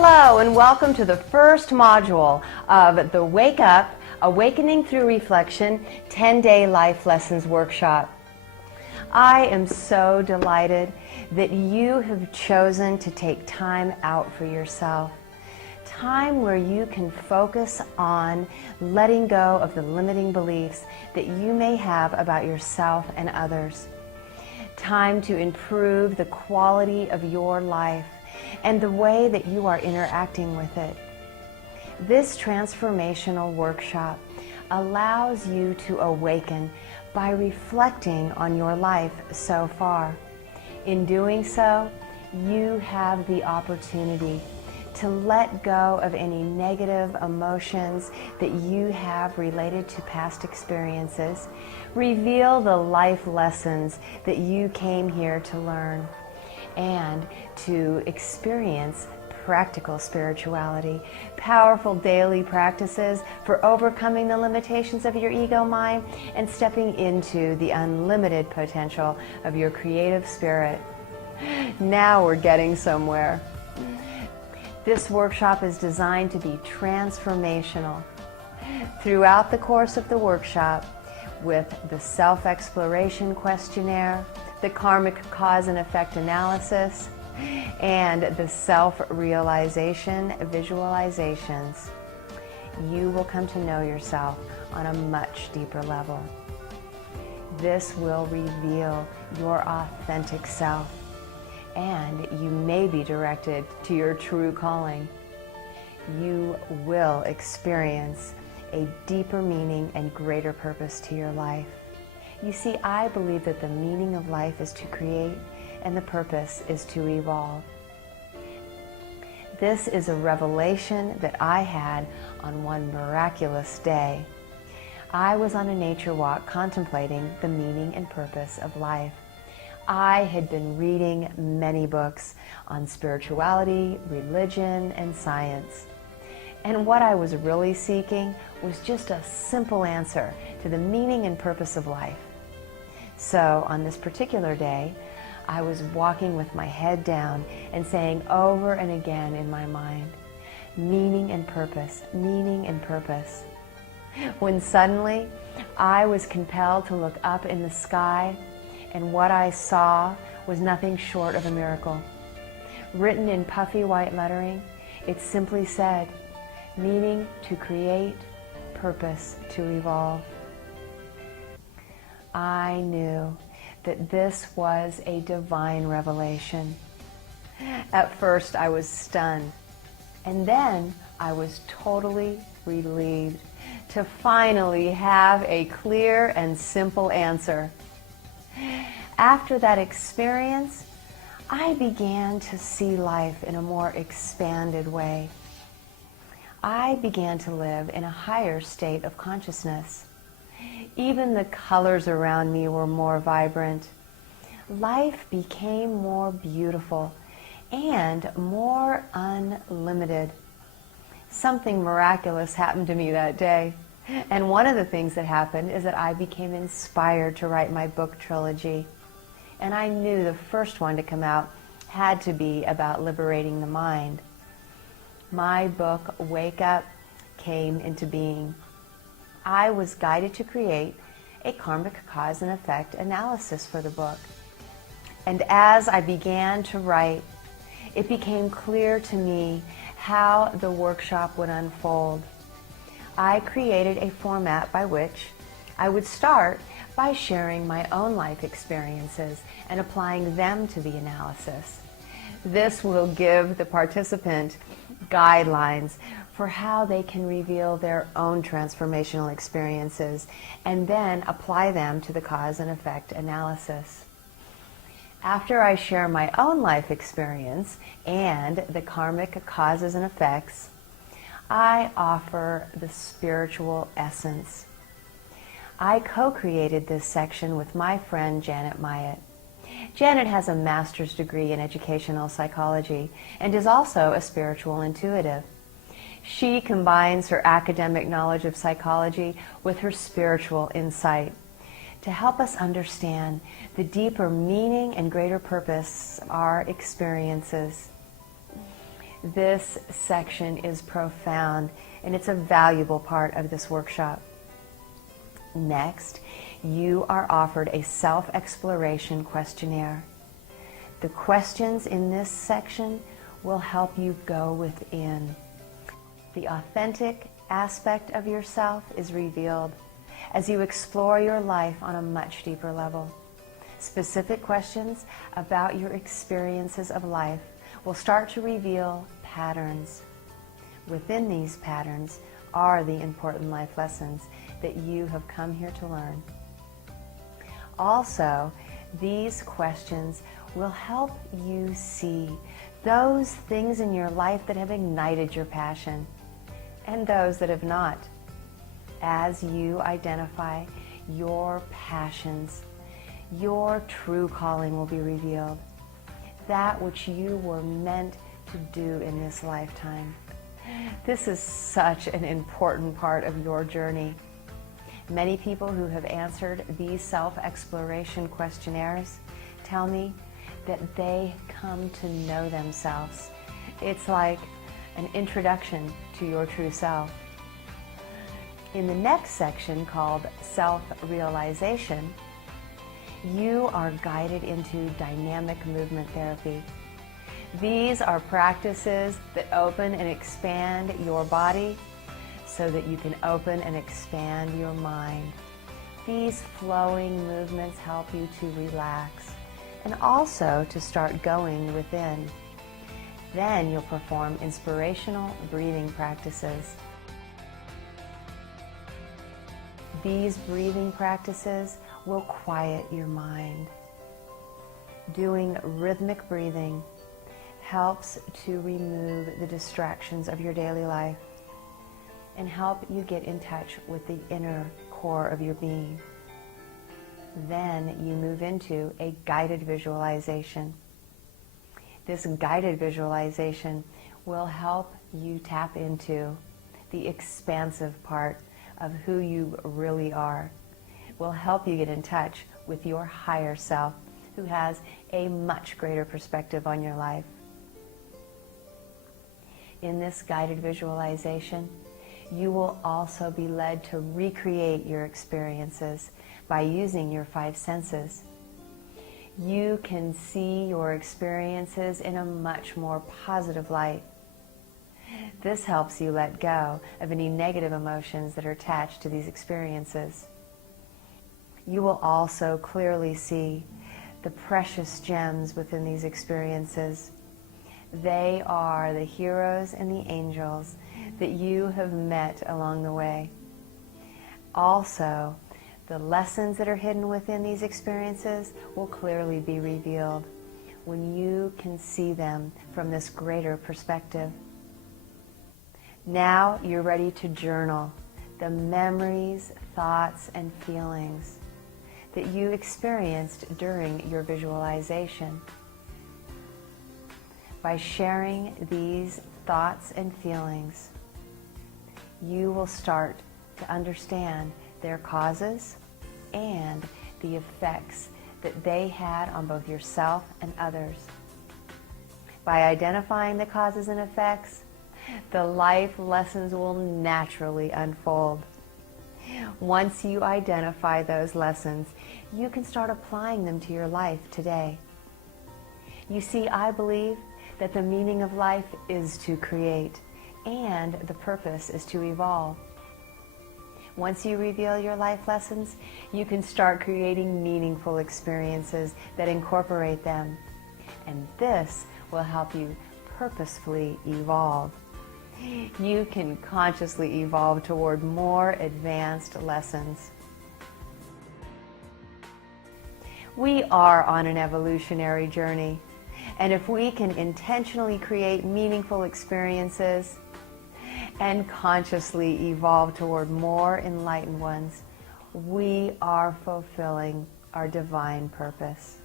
Hello and welcome to the first module of the Wake Up, Awakening Through Reflection 10-Day Life Lessons Workshop. I am so delighted that you have chosen to take time out for yourself. Time where you can focus on letting go of the limiting beliefs that you may have about yourself and others. Time to improve the quality of your life and the way that you are interacting with it. This transformational workshop allows you to awaken by reflecting on your life so far. In doing so, you have the opportunity to let go of any negative emotions that you have related to past experiences, reveal the life lessons that you came here to learn, and to experience practical spirituality, powerful daily practices for overcoming the limitations of your ego mind and stepping into the unlimited potential of your creative spirit. Now we're getting somewhere. This workshop is designed to be transformational. Throughout the course of the workshop, with the self-exploration questionnaire, the karmic cause and effect analysis, and the self-realization visualizations, you will come to know yourself on a much deeper level. This will reveal your authentic self, and you may be directed to your true calling. You will experience a deeper meaning and greater purpose to your life. You see, I believe that the meaning of life is to create and the purpose is to evolve. This is a revelation that I had on one miraculous day. I was on a nature walk contemplating the meaning and purpose of life. I had been reading many books on spirituality, religion, and science. And what I was really seeking was just a simple answer to the meaning and purpose of life. So on this particular day, I was walking with my head down and saying over and again in my mind, meaning and purpose, meaning and purpose. When suddenly I was compelled to look up in the sky, and what I saw was nothing short of a miracle. Written in puffy white lettering, it simply said, meaning to create, purpose to evolve. I knew that this was a divine revelation. At first I was stunned, and then I was totally relieved to finally have a clear and simple answer. After that experience, I began to see life in a more expanded way. I began to live in a higher state of consciousness. Even the colors around me were more vibrant. Life became more beautiful and more unlimited. Something miraculous happened to me that day. And one of the things that happened is that I became inspired to write my book trilogy. And I knew the first one to come out had to be about liberating the mind. My book, Wake Up, came into being. I was guided to create a karmic cause and effect analysis for the book. And as I began to write, it became clear to me how the workshop would unfold. I created a format by which I would start by sharing my own life experiences and applying them to the analysis. This will give the participant guidelines for how they can reveal their own transformational experiences and then apply them to the cause and effect analysis. After I share my own life experience and the karmic causes and effects, I offer the spiritual essence. I co-created this section with my friend Janet Myatt. Janet has a master's degree in educational psychology and is also a spiritual intuitive. She combines her academic knowledge of psychology with her spiritual insight to help us understand the deeper meaning and greater purpose of our experiences. This section is profound, and it's a valuable part of this workshop. Next, you are offered a self-exploration questionnaire. The questions in this section will help you go within. The authentic aspect of yourself is revealed as you explore your life on a much deeper level. Specific questions about your experiences of life will start to reveal patterns. Within these patterns are the important life lessons that you have come here to learn. Also, these questions will help you see those things in your life that have ignited your passion and those that have not. As you identify your passions, your true calling will be revealed, that which you were meant to do in this lifetime. This is such an important part of your journey. Many people who have answered these self-exploration questionnaires tell me that they come to know themselves. It's like an introduction to your true self. In the next section, called Self-Realization, you are guided into dynamic movement therapy. These are practices that open and expand your body so that you can open and expand your mind. These flowing movements help you to relax and also to start going within. Then you'll perform inspirational breathing practices. These breathing practices will quiet your mind. Doing rhythmic breathing helps to remove the distractions of your daily life and help you get in touch with the inner core of your being. Then you move into a guided visualization. This guided visualization will help you tap into the expansive part of who you really are. It will help you get in touch with your higher self, who has a much greater perspective on your life. In this guided visualization, you will also be led to recreate your experiences by using your 5 senses. You can see your experiences in a much more positive light. This helps you let go of any negative emotions that are attached to these experiences. You will also clearly see the precious gems within these experiences. They are the heroes and the angels that you have met along the way. Also, the lessons that are hidden within these experiences will clearly be revealed when you can see them from this greater perspective. Now you're ready to journal the memories, thoughts, and feelings that you experienced during your visualization. By sharing these thoughts and feelings, you will start to understand their causes and the effects that they had on both yourself and others. By identifying the causes and effects, the life lessons will naturally unfold. Once you identify those lessons, you can start applying them to your life today. You see, I believe that the meaning of life is to create, and the purpose is to evolve. Once you reveal your life lessons, you can start creating meaningful experiences that incorporate them. And this will help you purposefully evolve. You can consciously evolve toward more advanced lessons. We are on an evolutionary journey, and if we can intentionally create meaningful experiences and consciously evolve toward more enlightened ones, we are fulfilling our divine purpose.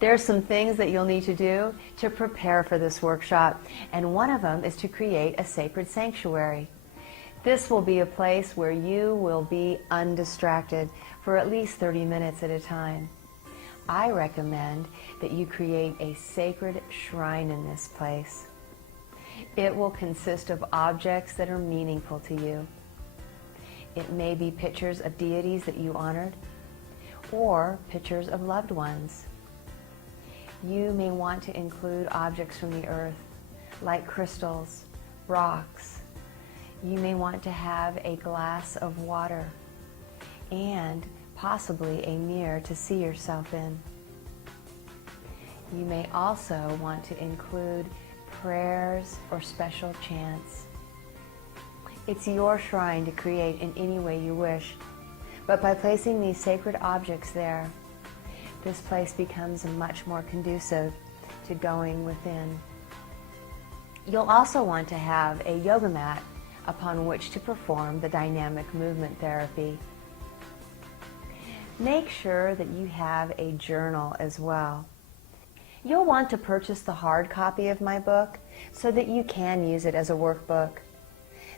There's some things that you'll need to do to prepare for this workshop, and one of them is to create a sacred sanctuary. This will be a place where you will be undistracted for at least 30 minutes at a time. I recommend that you create a sacred shrine in this place. It will consist of objects that are meaningful to you. It may be pictures of deities that you honored, or pictures of loved ones. You may want to include objects from the earth, like crystals, rocks. You may want to have a glass of water, and possibly a mirror to see yourself in. You may also want to include prayers or special chants. It's your shrine to create in any way you wish, but by placing these sacred objects there, this place becomes much more conducive to going within. You'll also want to have a yoga mat upon which to perform the dynamic movement therapy. Make sure that you have a journal as well. You'll want to purchase the hard copy of my book so that you can use it as a workbook.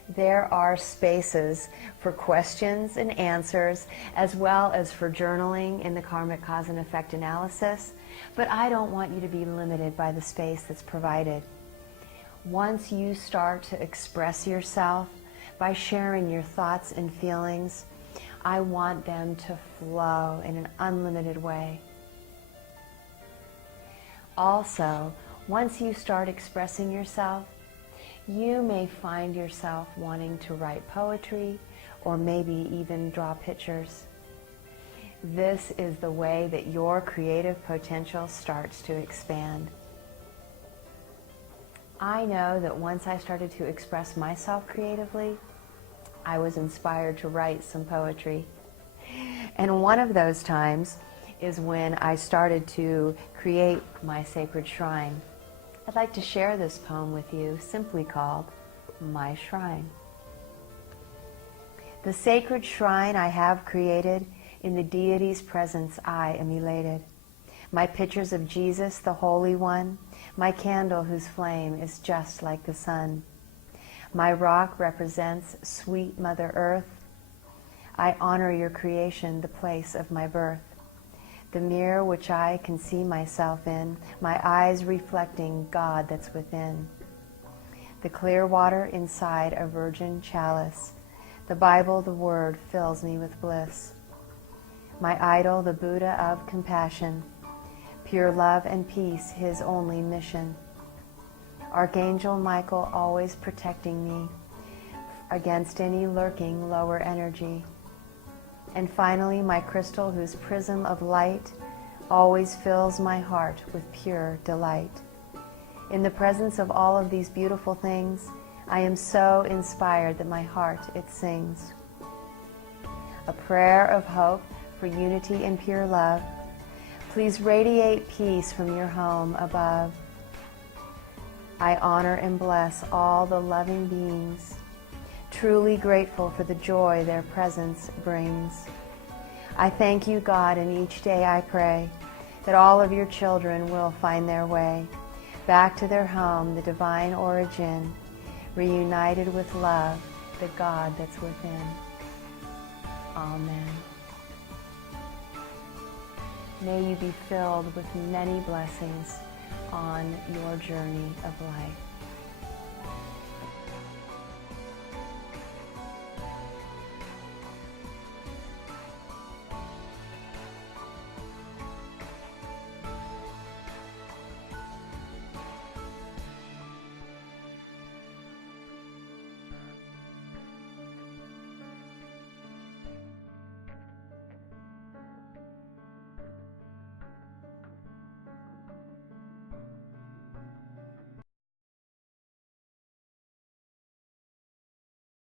There are spaces for questions and answers, as well as for journaling in the karmic cause and effect analysis, but I don't want you to be limited by the space that's provided. Once you start to express yourself by sharing your thoughts and feelings, I want them to flow in an unlimited way. Also, once you start expressing yourself, you may find yourself wanting to write poetry or maybe even draw pictures. This is the way that your creative potential starts to expand. I know that once I started to express myself creatively, I was inspired to write some poetry. And one of those times is when I started to create my sacred shrine. I'd like to share this poem with you, simply called My Shrine. The sacred shrine I have created, in the deity's presence I am elated. My pictures of Jesus, the Holy One, my candle whose flame is just like the sun. My rock represents sweet Mother Earth. I honor your creation, the place of my birth. The mirror which I can see myself in, my eyes reflecting God that's within. The clear water inside a virgin chalice. The Bible, the Word, fills me with bliss. My idol, the Buddha of compassion. Pure love and peace, his only mission. Archangel Michael always protecting me against any lurking lower energy. And finally, my crystal whose prism of light always fills my heart with pure delight. In the presence of all of these beautiful things, I am so inspired that my heart it sings. A prayer of hope for unity and pure love. Please radiate peace from your home above. I honor and bless all the loving beings, truly grateful for the joy their presence brings. I thank you, God, and each day I pray that all of your children will find their way back to their home, the divine origin, reunited with love the God that's within. Amen. May you be filled with many blessings on your journey of life.